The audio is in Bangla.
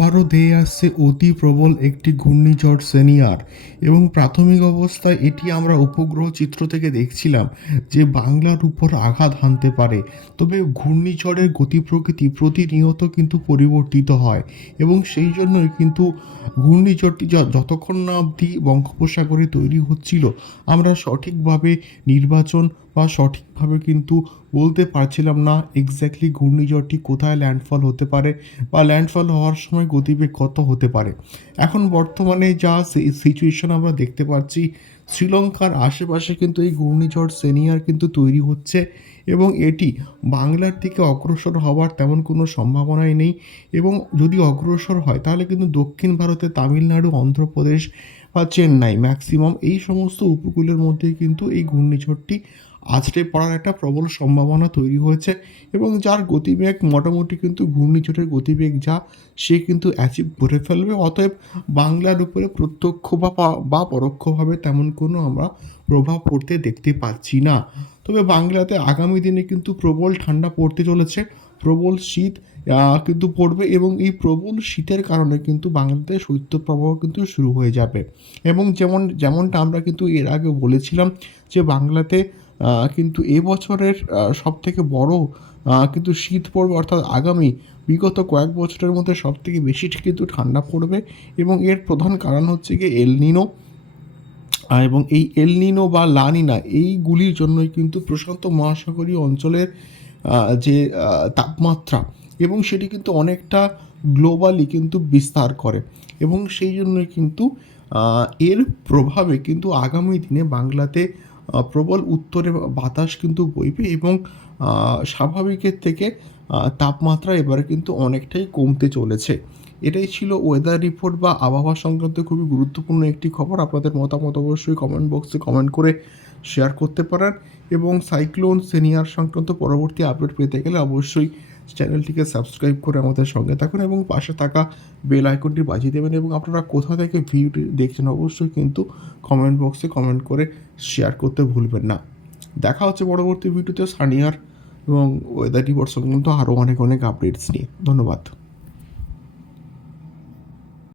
আবারও ধেয়ে আসছে অতি প্রবল একটি ঘূর্ণিঝড় সেনিয়ার এবং প্রাথমিক অবস্থায় এটি আমরা উপগ্রহ চিত্র থেকে দেখছিলাম যে বাংলার উপর আঘাত হানতে পারে। তবে ঘূর্ণিঝড়ের গতি প্রকৃতি প্রতিনিয়ত কিন্তু পরিবর্তিত হয় এবং সেই জন্যই কিন্তু ঘূর্ণিঝড়টি যতক্ষণ না অবধি বঙ্গোপসাগরে তৈরি হচ্ছিল, আমরা সঠিকভাবে নির্বাচন বা সঠিকভাবে কিন্তু বলতে পারছিলাম না এক্স্যাক্টলি ঘূর্ণিঝড়টি কোথায় ল্যান্ডফল হতে পারে বা ল্যান্ডফল হওয়ার সময় গতিবেগ কত হতে পারে। এখন বর্তমানে যা সিচুয়েশন আমরা দেখতে পাচ্ছি, শ্রীলঙ্কার আশেপাশে কিন্তু এই ঘূর্ণিঝড় সেনিয়ার কিন্তু তৈরি হচ্ছে এবং এটি বাংলার দিকে অগ্রসর হওয়ার তেমন কোনো সম্ভাবনাই নেই এবং যদি অগ্রসর হয় তাহলে কিন্তু দক্ষিণ ভারতে তামিলনাড়ু, অন্ধ্রপ্রদেশ বা চেন্নাই ম্যাক্সিমাম এই সমস্ত উপকূলের মধ্যে কিন্তু এই ঘূর্ণিঝড়টি আছড়ে পড়ার একটা প্রবল সম্ভাবনা তৈরি হয়েছে এবং যার গতিবেগ মোটামুটি কিন্তু ঘূর্ণিঝড়ের গতিবেগ যা, সে কিন্তু অ্যাচিভ করে ফেলবে। অতএব বাংলার উপরে প্রত্যক্ষ বা বা পরোক্ষভাবে তেমন কোনো আমরা প্রভাব পড়তে দেখতে পাচ্ছি না। তবে বাংলাতে আগামী দিনে কিন্তু প্রবল ঠান্ডা পড়তে চলেছে। প্রবল শীত কিন্তু পড়বে এবং এই প্রবল শীতের কারণে কিন্তু বাংলাতে শৈত্যপ্রবাহ কিন্তু শুরু হয়ে যাবে। এবং যেমন, যেমনটা আমরা কিন্তু এর আগে বলেছিলাম যে বাংলাতে কিন্তু এবছরের সব থেকে বড় কিন্তু শীত পড়বে অর্থাৎ আগামী বিগত কয়েক বছরের মধ্যে সব থেকে বেশি কিন্তু ঠান্ডা পড়বে। এবং এর প্রধান কারণ হচ্ছে গিয়ে এলনিনো এবং এই এলনিনো বা লানিনা এইগুলির জন্যই কিন্তু প্রশান্ত মহাসাগরীয় অঞ্চলের যে তাপমাত্রা এবং সেটি কিন্তু অনেকটা গ্লোবালি কিন্তু বিস্তার করে এবং সেই জন্যই কিন্তু এর প্রভাবে কিন্তু আগামী দিনে বাংলাতে প্রবল উত্তরে বাতাস কিন্তু বইবে এবং স্বাভাবিকের থেকে তাপমাত্রা এবারে কিন্তু অনেকটাই কমতে চলেছে। এটাই ছিল ওয়েদার রিপোর্ট বা আবহাওয়া সংক্রান্ত খুবই গুরুত্বপূর্ণ একটি খবর। আপনাদের মতামত অবশ্যই কমেন্ট বক্সে কমেন্ট করে শেয়ার করতে পারেন এবং সাইক্লোন সিনিয়র সংক্রান্ত পরবর্তী আপডেট পেতে গেলে অবশ্যই চ্যানেলটিকে সাবস্ক্রাইব করে আমাদের সঙ্গে থাকুন এবং পাশে থাকা বেল আইকনটি বাজিয়ে দেবেন এবং আপনারা কোথা থেকে ভিডিওটি দেখছেন অবশ্যই কিন্তু কমেন্ট বক্সে কমেন্ট করে শেয়ার করতে ভুলবেন না। দেখা হচ্ছে পরবর্তী ভিডিওতে সানিয়ার এবং ওয়েদার রিপোর্ট সংক্রান্ত আরও অনেক অনেক আপডেটস নিয়ে। ধন্যবাদ।